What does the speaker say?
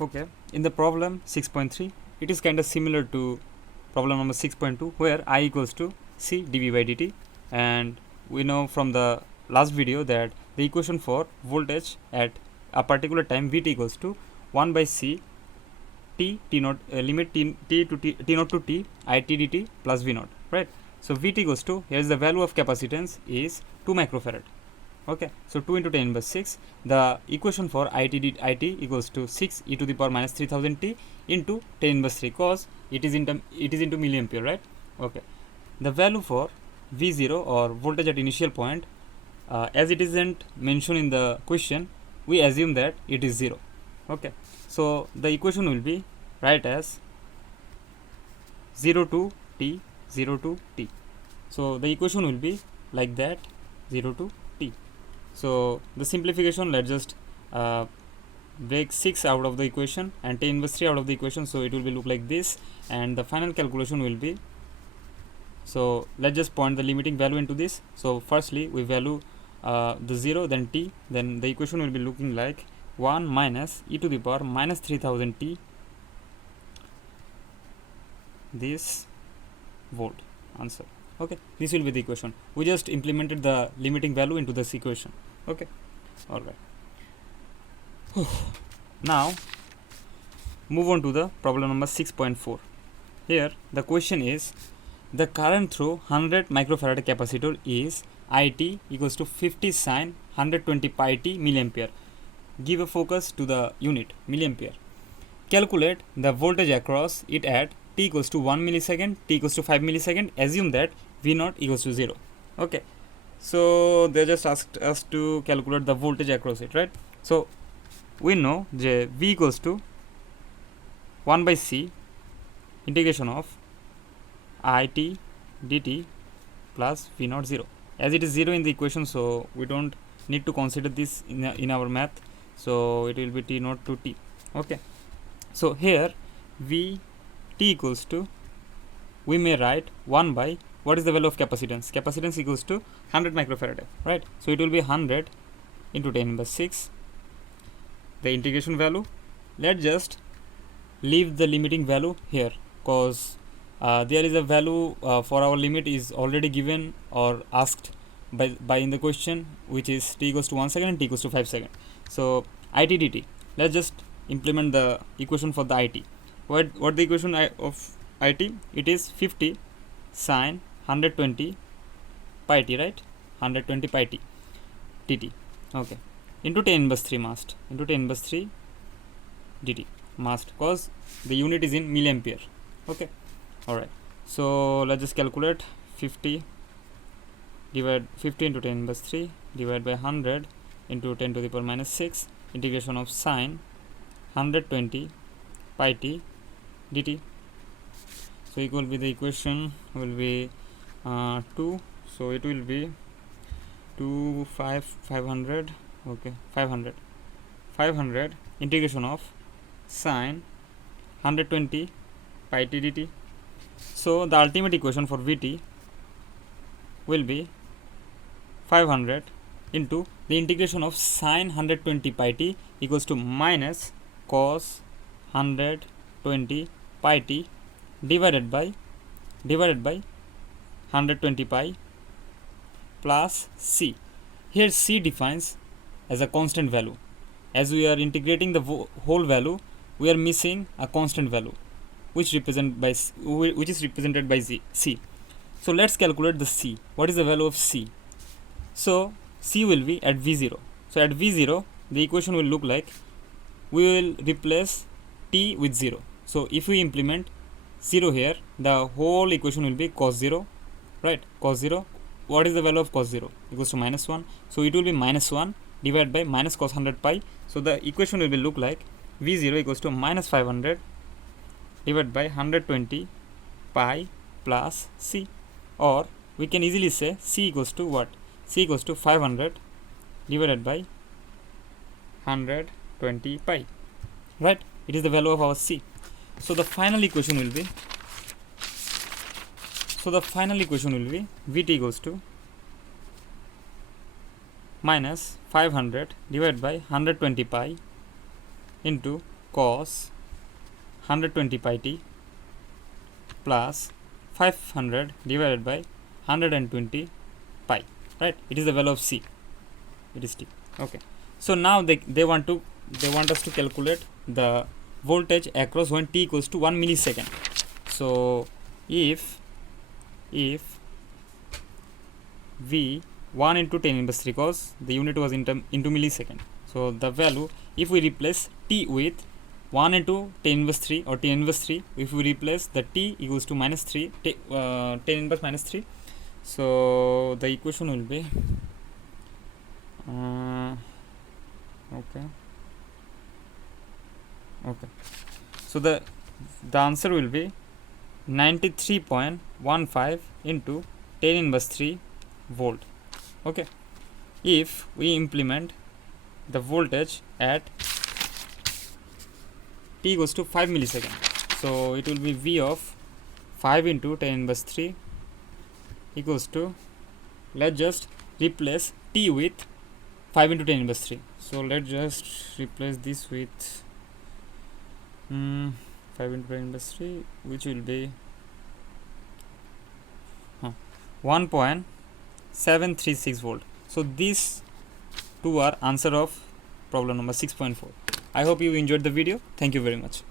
Okay, in the problem 6.3, it is kind of similar to problem number 6.2, where I equals to C dV by dt, and we know from the last video that the equation for voltage at a particular time Vt equals to 1 by C t naught limit t naught to t I t dt plus V naught, right? So Vt equals to, here is the value of capacitance is 2 microfarad. Okay, so 2 into 10 inverse 6, the equation for it equals to 6 e to the power minus 3000 t into 10 inverse 3, cause it is into milliampere, right? Okay, the value for V0 or voltage at initial point, as it isn't mentioned in the question, we assume that it is 0. Okay, so the equation will be right as 0 to t, 0 to t. So the equation will be like that, 0 to t. So the simplification, let's just break 6 out of the equation and 10 inverse 3 out of the equation, so it will be look like this, and the final calculation will be, so let's just point the limiting value into this. So firstly we value the 0, then t, then the equation will be looking like 1 minus e to the power minus 3000 t this volt answer. Okay, this will be the equation. We just implemented the limiting value into this equation. Okay, all right. Now move on to the problem number 6.4. Here the question is, the current through 100 microfarad capacitor is it equals to 50 sine 120 pi t milliampere. Give a focus to the unit milliampere. Calculate the voltage across it at t equals to 1 millisecond, t equals to 5 millisecond. Assume that V naught equals to 0. Okay, so they just asked us to calculate the voltage across it, right? So we know V equals to 1 by C integration of it dt plus V naught 0. As it is 0 in the equation, so we don't need to consider this in our math, so it will be t naught to t. Okay, so here V t equals to, we may write 1 by, what is the value of capacitance? Capacitance equals to 100 microfarad, right? So it will be 100 into 10 inverse 6, the integration value. Let's just leave the limiting value here, cause there is a value for our limit is already given or asked by in the question, which is t equals to 1 second and t equals to 5 seconds. So it dt, let's just implement the equation for the it. What the equation of it? It is 50 sine 120 pi t, right? 120 pi t dt. Okay, into 10 inverse 3 mast, into 10 inverse 3 dt mast, cause the unit is in milliampere. Okay, all right. So let's just calculate 50 divide 50 into 10 inverse 3 divided by 100 into 10 to the power minus 6 integration of sine 120 pi t dt. So equal with the equation will be 2, so it will be 500. Okay, 500 integration of sine 120 pi t dt. So the ultimate equation for Vt will be 500 into the integration of sine 120 pi t equals to minus cos 120 pi t divided by 120 pi plus c. Here c defines as a constant value. As we are integrating the whole value, we are missing a constant value, which is represented by c. So let's calculate the c. What is the value of c? So c will be at V0. So at V0, the equation will look like, we will replace t with 0. So if we implement 0 here, the whole equation will be cos 0, right? Cos 0. What is the value of cos 0? Equals to minus 1. So it will be minus 1 divided by minus cos 100 pi. So the equation will be look like V0 equals to minus 500 divided by 120 pi plus c. Or we can easily say c equals to what? C equals to 500 divided by 120 pi, right? It is the value of our c. So the final equation will be, Vt equals to minus 500 divided by 120 pi into cos 120 pi t plus 500 divided by 120 pi, right? It is the value of c, it is t. Okay, so now they want us to calculate the voltage across when t equals to 1 millisecond. So if v 1 into 10 inverse 3, cos the unit was into millisecond, so the value, if we replace t with 1 into 10 inverse 3 or 10 inverse 3, if we replace the t equals to minus 3, 10 inverse minus 3, so the equation will be okay, so the answer will be 93.15 into 10 inverse 3 volt. Okay, if we implement the voltage at t equals to 5 millisecond, so it will be v of 5 into 10 inverse 3 equals to, let's just replace t with 5 into 10 inverse 3, so let's just replace this with 5 into 10 inverse 3, which will be 1.736 volt. So these two are answer of problem number 6.4. I hope you enjoyed the video. Thank you very much.